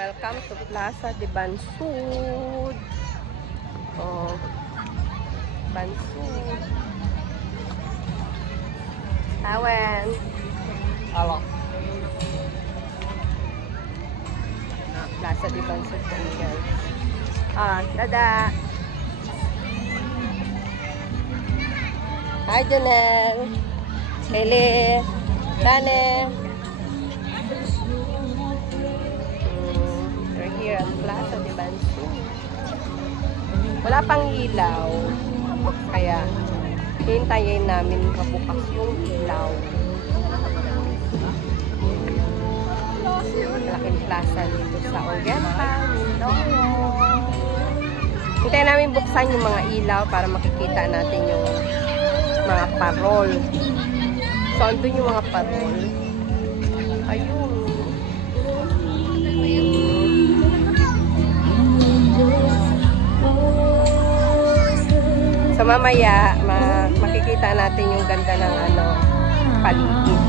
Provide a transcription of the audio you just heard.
Welcome to Plaza de Bansud. Oh, Bansud. Awen. Halo. Plaza de Bansud kami guys. Ah, dada. Hi Janelle. Eli. Dane. We're here at Plaza de Bansud. Wala pang ilaw. Kaya hintayin namin mabukas yung ilaw. Malaking plaza dito sa Oriental, Mindoro. Hintayin namin buksan yung mga ilaw para makikita natin yung mga parol. So, andun yung mga parol. Ayun. So, mamaya, makikita natin yung ganda ng paligid.